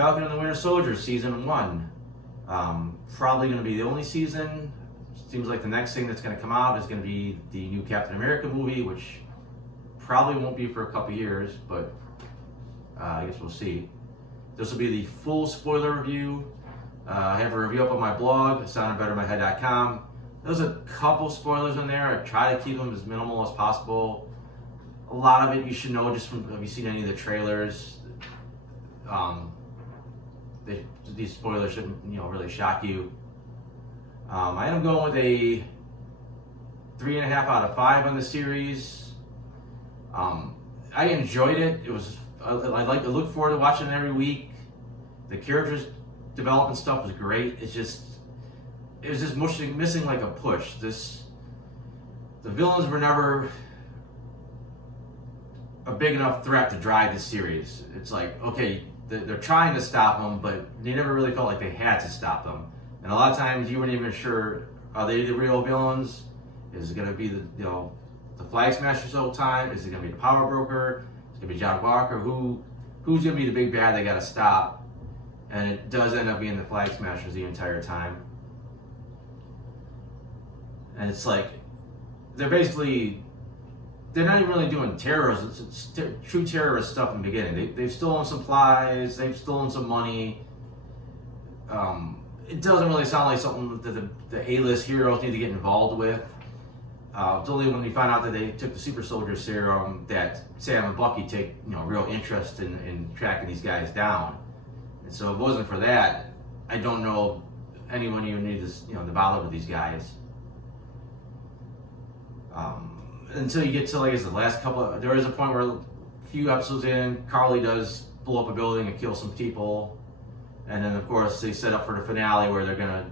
Falcon and the Winter Soldier Season 1. Probably going to be the only season. Seems like the next thing that's going to come out is going to be the new Captain America movie, which probably won't be for a couple years, but I guess we'll see. This will be the full spoiler review. I have a review up on my blog, soundedbettermyhead.com. There's a couple spoilers in there. I try to keep them as minimal as possible. A lot of it you should know just from, have you seen any of the trailers? These spoilers shouldn't, really shock you. I am going with a 3.5 out of 5 on the series. I enjoyed it. I look forward to watching it every week. The characters development stuff was great. It was just missing like a push. The villains were never a big enough threat to drive the series. It's like, okay, they're trying to stop them, but they never really felt like they had to stop them. And a lot of times you weren't even sure, are they the real villains? Is it going to be the Flag Smashers the whole time? Is it going to be the Power Broker? Is it going to be John Walker? Who's going to be the big bad they got to stop? And it does end up being the Flag Smashers the entire time. And it's like, they're not even really doing terrorism. It's true terrorist stuff in the beginning. They've stolen supplies, they've stolen some money. It doesn't really sound like something that the A-list heroes need to get involved with. It's only when we find out that they took the super soldier serum that Sam and Bucky take real interest in tracking these guys down. And so if it wasn't for that, I don't know if anyone even needed to bother with these guys. Until you get to, like I said, the last couple there is a point where a few episodes in, Carly does blow up a building and kill some people. And then, of course, they set up for the finale where they're going to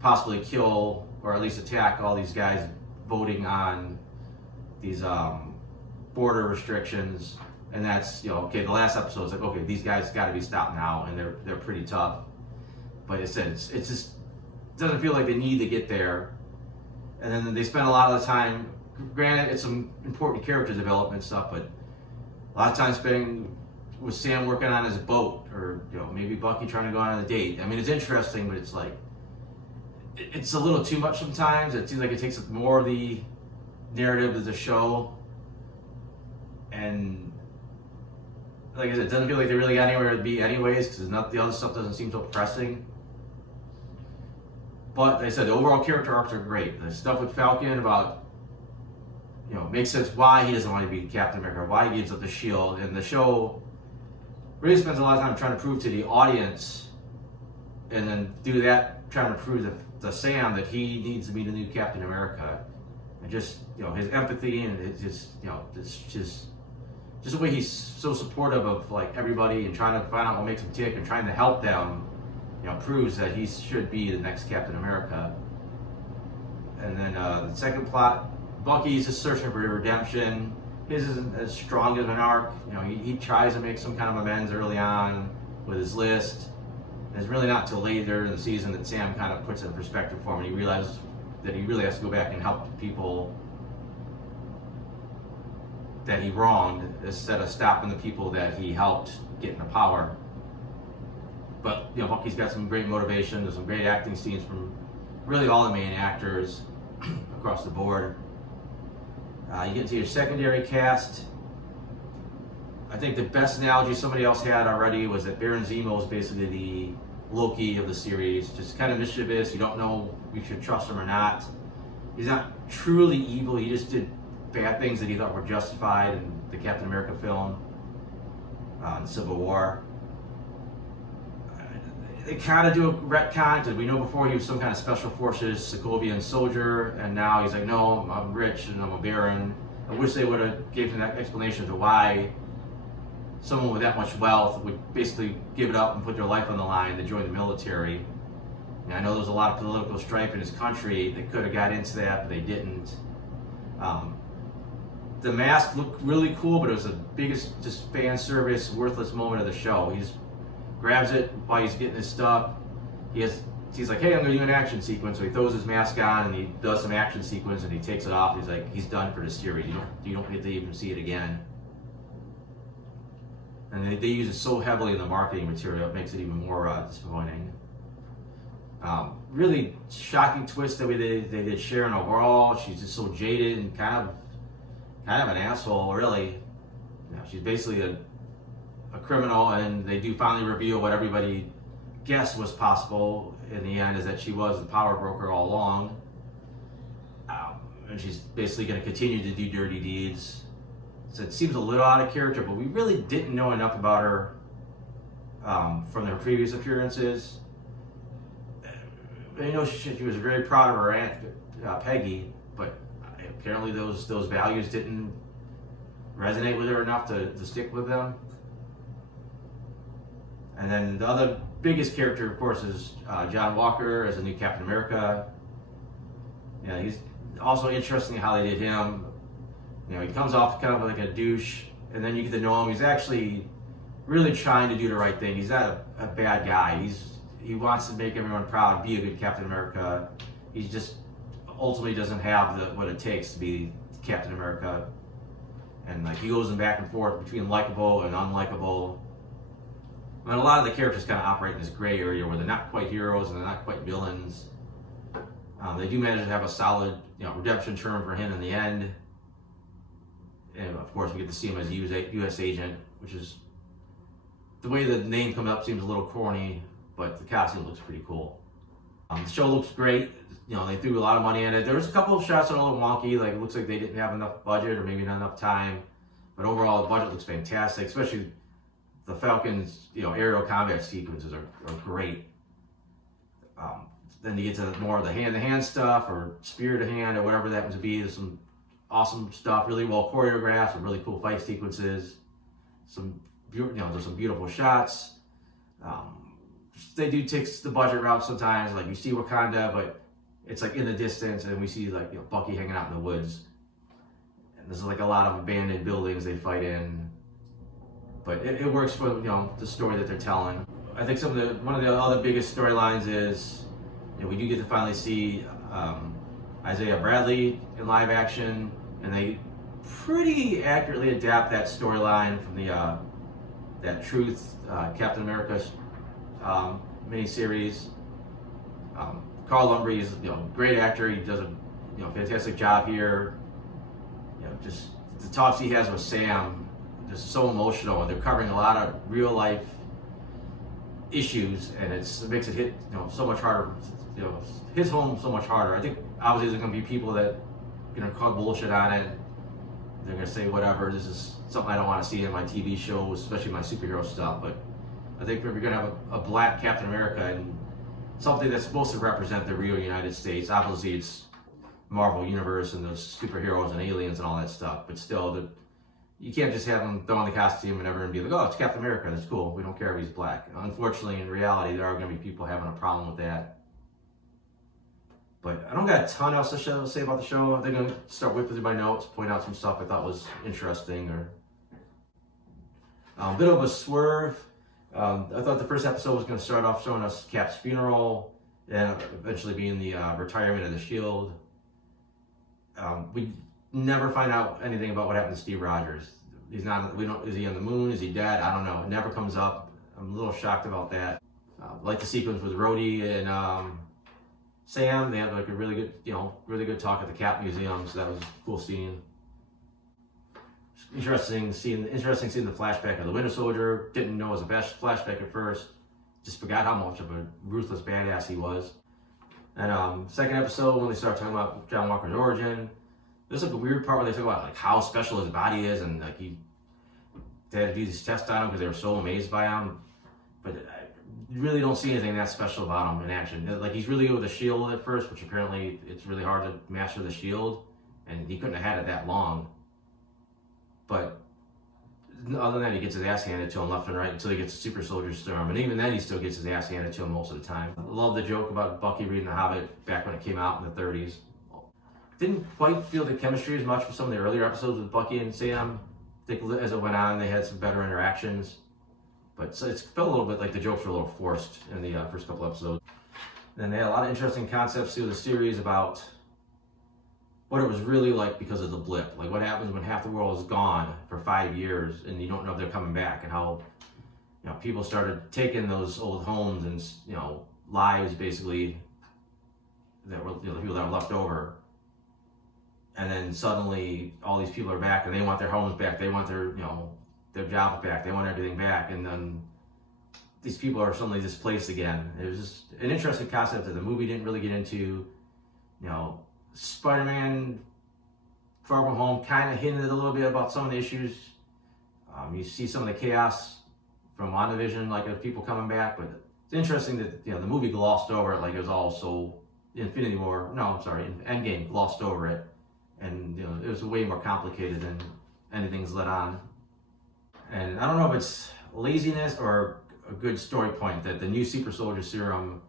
possibly kill or at least attack all these guys voting on these border restrictions. And that's, okay, the last episode is like, okay, these guys got to be stopped now, and they're pretty tough. But it said it's just doesn't feel like they need to get there. And then they spend a lot of the time, granted, it's some important character development stuff, but a lot of time spending with Sam working on his boat, or maybe Bucky trying to go on a date. I mean, it's interesting, but it's like it's a little too much sometimes. It seems like it takes up more of the narrative of the show, and like I said, it doesn't feel like they really got anywhere to be anyways, because the other stuff doesn't seem so pressing. But like I said, the overall character arcs are great. The stuff with Falcon about makes sense why he doesn't want to be Captain America, why he gives up the shield, and the show really spends a lot of time trying to prove to the audience, and then do that trying to prove to Sam that he needs to be the new Captain America, and just his empathy, and it's just the way he's so supportive of like everybody and trying to find out what makes him tick and trying to help them, proves that he should be the next Captain America. And then the second plot, Bucky's just searching for redemption. His isn't as strong of an arc. He tries to make some kind of amends early on with his list. And it's really not till later in the season that Sam kind of puts it in perspective for him, and he realizes that he really has to go back and help the people that he wronged instead of stopping the people that he helped get into power. But Bucky's got some great motivation. There's some great acting scenes from really all the main actors across the board. You get into your secondary cast. I think the best analogy somebody else had already was that Baron Zemo is basically the Loki of the series. Just kind of mischievous. You don't know if you should trust him or not. He's not truly evil. He just did bad things that he thought were justified in the Captain America film, in Civil War. They kind of do a retcon, because we know before he was some kind of special forces Sokovian soldier, and now he's like, no, I'm rich and I'm a baron. I wish they would have given that explanation to why someone with that much wealth would basically give it up and put their life on the line to join the military. And I know there's a lot of political strife in his country. They could have got into that, but they didn't. The mask looked really cool, but it was the biggest just fan service, worthless moment of the show. He just grabs it while he's getting his stuff. He's like, hey, I'm going to do an action sequence. So he throws his mask on and he does some action sequence and he takes it off. He's like, he's done for the series. You don't get to even see it again. And they use it so heavily in the marketing material, it makes it even more disappointing. Really shocking twist that they did Sharon overall. She's just so jaded and kind of an asshole, really. You know, she's basically a criminal, and they do finally reveal what everybody guessed was possible in the end, is that she was the power broker all along. And she's basically going to continue to do dirty deeds. So it seems a little out of character, but we really didn't know enough about her from her previous appearances. You know, she was very proud of her aunt Peggy, but apparently those values didn't resonate with her enough to stick with them. And then the other biggest character, of course, is John Walker as a new Captain America. Yeah, he's also interesting how they did him. You know, he comes off kind of like a douche, and then you get to know him. He's actually really trying to do the right thing. He's not a bad guy. He wants to make everyone proud, be a good Captain America. He just ultimately doesn't have what it takes to be Captain America. And like he goes back and forth between likable and unlikable. And a lot of the characters kind of operate in this gray area where they're not quite heroes and they're not quite villains. They do manage to have a solid, redemption term for him in the end. And of course, we get to see him as a U.S. agent, which is the way the name comes up seems a little corny, but the costume looks pretty cool. The show looks great. They threw a lot of money at it. There was a couple of shots that are a little wonky, like it looks like they didn't have enough budget or maybe not enough time. But overall, the budget looks fantastic, especially the Falcon's, aerial combat sequences are great. Then you get to more of the hand-to-hand stuff or spear-to-hand or whatever that happens to be. There's some awesome stuff, really well choreographed, some really cool fight sequences. There's some beautiful shots. They do take the budget route sometimes, like you see Wakanda, but it's like in the distance, and we see like Bucky hanging out in the woods. And there's like a lot of abandoned buildings they fight in, but it works for the story that they're telling. I think one of the other biggest storylines is we do get to finally see Isaiah Bradley in live action, and they pretty accurately adapt that storyline from the that Truth Captain America miniseries. Carl Lumbly is a great actor. He does a fantastic job here. Just the talks he has with Sam, just so emotional, and they're covering a lot of real life issues, and it makes it hit so much harder. Hits home so much harder. I think obviously there's going to be people that call bullshit on it. They're going to say whatever. This is something I don't want to see in my TV shows, especially my superhero stuff. But I think we're going to have a black Captain America and something that's supposed to represent the real United States. Obviously, it's Marvel Universe and those superheroes and aliens and all that stuff. But still, you can't just have him throw on the costume and everyone be like, "Oh, it's Captain America. That's cool. We don't care if he's black." Unfortunately, in reality, there are going to be people having a problem with that. But I don't got a ton else to say about the show. I'm going to start whipping through my notes, point out some stuff I thought was interesting. Or a bit of a swerve. I thought the first episode was going to start off showing us Cap's funeral and eventually being the retirement of the Shield. We never find out anything about what happened to Steve Rogers. Is he on the moon? Is he dead? I don't know. It never comes up. I'm a little shocked about that. Like the sequence with Rhodey and Sam, they had like a really good talk at the Cap Museum, so that was a cool scene. Interesting seeing the flashback of the Winter Soldier. Didn't know it was a flashback at first. Just forgot how much of a ruthless badass he was. And second episode, when they start talking about John Walker's origin, there's like a weird part where they talk about like how special his body is, and like they had to do these tests on him because they were so amazed by him. But you really don't see anything that special about him in action. Like he's really good with the shield at first, which apparently it's really hard to master the shield, and he couldn't have had it that long. But other than that, he gets his ass handed to him left and right until he gets a super soldier storm, and even then he still gets his ass handed to him most of the time. I love the joke about Bucky reading The Hobbit back when it came out in the 30s. Didn't quite feel the chemistry as much for some of the earlier episodes with Bucky and Sam. I think as it went on, they had some better interactions. But so it felt a little bit like the jokes were a little forced in the first couple episodes. Then they had a lot of interesting concepts through the series about what it was really like because of the blip. Like what happens when half the world is gone for 5 years and you don't know if they're coming back, and how people started taking those old homes and lives basically that were the people that were left over, and then suddenly all these people are back and they want their homes back, they want their their jobs back, they want everything back, and then these people are suddenly displaced again. It was just an interesting concept that the movie didn't really get into. Spider-Man Far From Home kind of hinted a little bit about some of the issues. You see some of the chaos from WandaVision, like of people coming back, but it's interesting that the movie glossed over it, like it was all so Endgame glossed over it, and it was way more complicated than anything's let on. And I don't know if it's laziness or a good story point that the new super soldier serum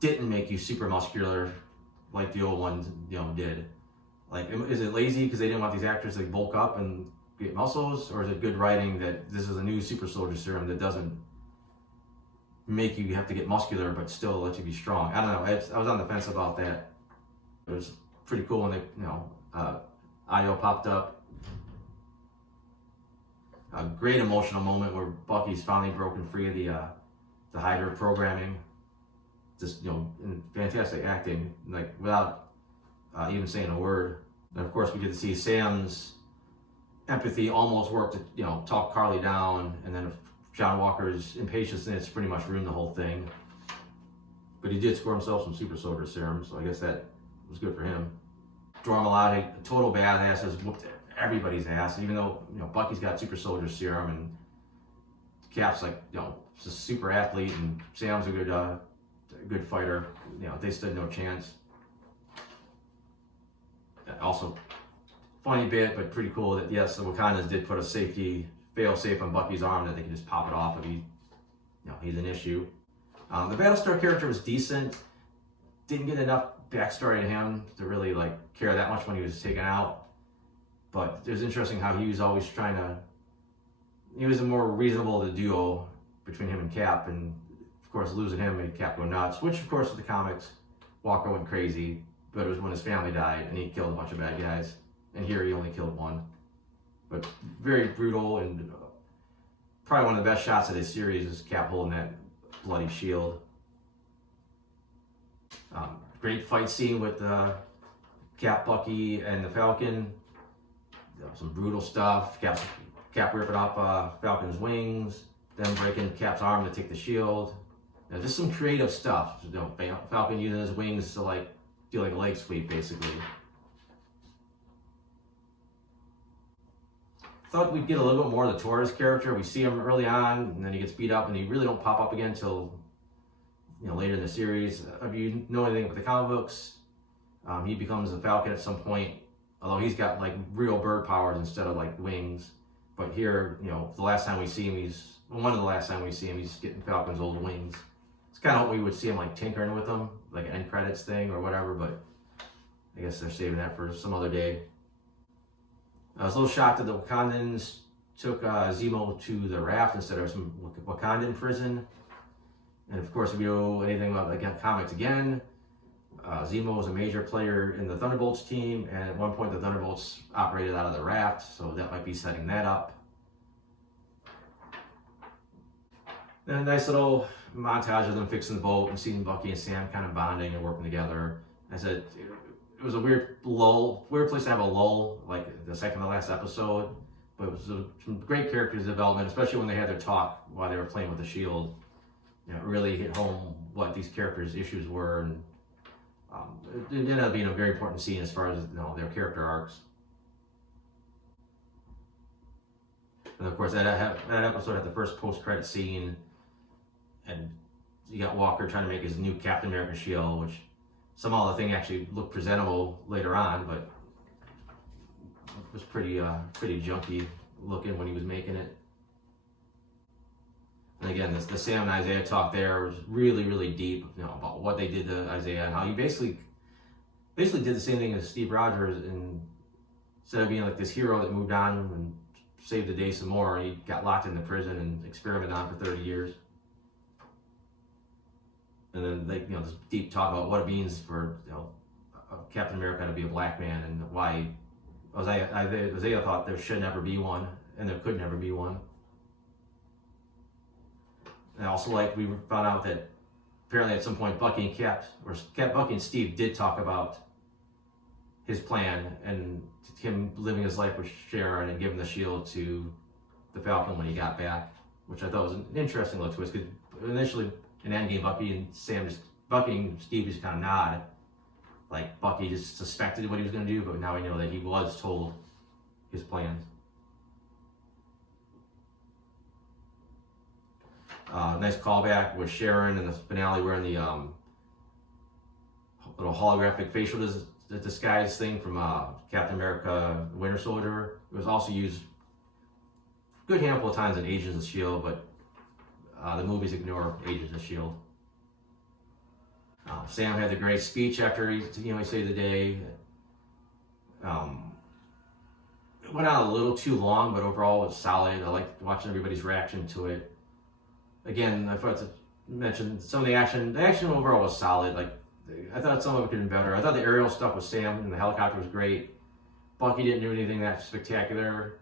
didn't make you super muscular like the old ones did. Like, is it lazy because they didn't want these actors to bulk up and get muscles, or is it good writing that this is a new super soldier serum that doesn't make you have to get muscular but still let you be strong? I don't know. I was on the fence about that. It was pretty cool when Io popped up. A great emotional moment where Bucky's finally broken free of the Hydra programming. Just in fantastic acting, like without even saying a word. And of course, we get to see Sam's empathy almost work to talk Carly down, and then John Walker's impatience pretty much ruined the whole thing. But he did score himself some super soldier serum, so I guess that was good for him. Dora Milaje, a total badass, has whooped everybody's ass, even though Bucky's got super soldier serum and Cap's like just a super athlete, and Sam's a good fighter. They stood no chance. Also, funny bit, but pretty cool that yes, the Wakandans did put a fail-safe on Bucky's arm that they can just pop it off if he's an issue. The Battlestar character was decent. Didn't get enough backstory to him to really care that much when he was taken out. But it was interesting how he was always he was a more reasonable of the duo between him and Cap, and of course losing him made Cap go nuts, which of course in the comics Walker went crazy, but it was when his family died and he killed a bunch of bad guys, and here he only killed one. But very brutal, and probably one of the best shots of this series is Cap holding that bloody shield. Great fight scene with Cap, Bucky, and the Falcon. Some brutal stuff. Cap ripping off Falcon's wings, then breaking Cap's arm to take the shield. Just some creative stuff. Falcon using his wings to do like a leg sweep, basically. Thought we'd get a little bit more of the Torres character. We see him early on, and then he gets beat up, and he really don't pop up again until later in the series. If you know anything about the comic books, he becomes a Falcon at some point, although he's got real bird powers instead of wings. But here, the last time we see him, one of the last time we see him, he's getting Falcon's old wings. It's kind of what we would see him tinkering with them, like an end credits thing or whatever, but I guess they're saving that for some other day. I was a little shocked that the Wakandans took Zemo to the raft instead of some Wakandan prison. And of course, if you know anything about the comics again, Zemo was a major player in the Thunderbolts team, and at one point the Thunderbolts operated out of the raft, so that might be setting that up. Then a nice little montage of them fixing the boat and seeing Bucky and Sam kind of bonding and working together. I said it was a weird place to have a lull, like the second to last episode, but it was some great character development, especially when they had their talk while they were playing with the shield. It really hit home what these characters' issues were, and it ended up being a very important scene as far as their character arcs. And of course, that episode had the first post-credit scene, and you got Walker trying to make his new Captain America shield, which somehow the thing actually looked presentable later on, but it was pretty junky looking when he was making it. And again, the Sam and Isaiah talk there was really, really deep, about what they did to Isaiah and how he basically did the same thing as Steve Rogers, and instead of being this hero that moved on and saved the day some more, he got locked into prison and experimented on for 30 years. And then this deep talk about what it means for of Captain America to be a black man, and why Isaiah thought there should never be one, and there could never be one. And also, like, we found out that apparently at some point Bucky and Steve did talk about his plan and him living his life with Sharon and giving the shield to the Falcon when he got back, which I thought was an interesting little twist, because initially in Endgame, Bucky and Steve just kind of nod, like Bucky just suspected what he was going to do, but now we know that he was told his plans. Nice callback with Sharon in the finale wearing the little holographic facial disguise thing from Captain America Winter Soldier. It was also used a good handful of times in Agents of S.H.I.E.L.D., but the movies ignore Agents of S.H.I.E.L.D. Sam had the great speech after he saved the day. It went on a little too long, but overall it was solid. I liked watching everybody's reaction to it. Again, I forgot to mention some of the action. The action overall was solid. Like, I thought some of it could have been better. I thought the aerial stuff with Sam and the helicopter was great. Bucky didn't do anything that spectacular.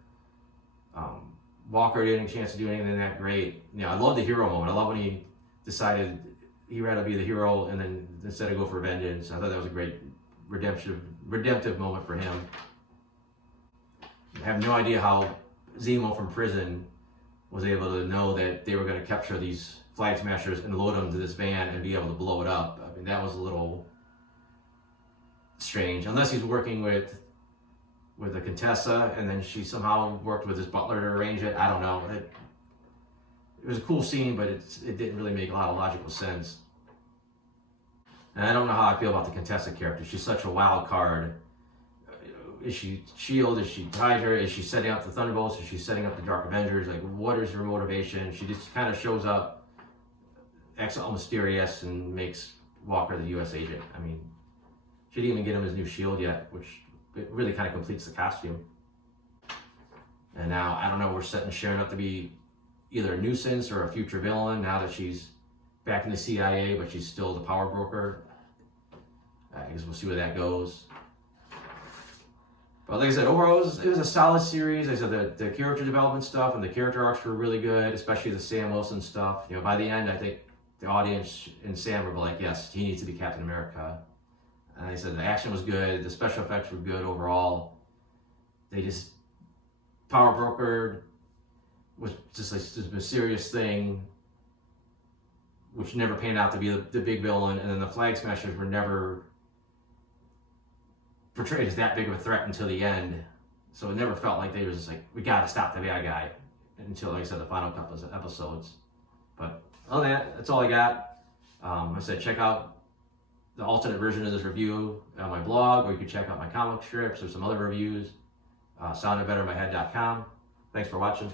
Walker didn't get a chance to do anything that great. I love the hero moment. I love when he decided he'd rather be the hero and then instead of go for vengeance. I thought that was a great redemptive moment for him. I have no idea how Zemo from prison was able to know that they were going to capture these flag smashers and load them to this van and be able to blow it up. I mean, that was a little strange. Unless he's working with the Contessa and then she somehow worked with his butler to arrange it. I don't know. It was a cool scene, but it didn't really make a lot of logical sense. And I don't know how I feel about the Contessa character. She's such a wild card. Is she S.H.I.E.L.D.? Is she Hydra? Is she setting up the Thunderbolts? Is she setting up the Dark Avengers? Like, what is her motivation? She just kind of shows up, acts all mysterious, and makes Walker the U.S. agent. I mean, she didn't even get him his new shield yet, which it really kind of completes the costume. And now, I don't know, we're setting Sharon up to be either a nuisance or a future villain now that she's back in the CIA, but she's still the power broker. I guess we'll see where that goes. But like I said, overall, it was a solid series. Like I said, the character development stuff and the character arcs were really good, especially the Sam Wilson stuff. By the end, I think the audience and Sam were like, yes, he needs to be Captain America. And like I said, the action was good. The special effects were good overall. They just, power broker was just like this mysterious thing, which never panned out to be the big villain. And then the flag smashers were never portrayed as that big of a threat until the end, so it never felt like they was like, we gotta stop the bad guy until, like I said, the final couple of episodes. But other than that, that's all I got. I said check out the alternate version of this review on my blog, or you can check out my comic strips or some other reviews. Soundedbettermyhead.com. Thanks for watching.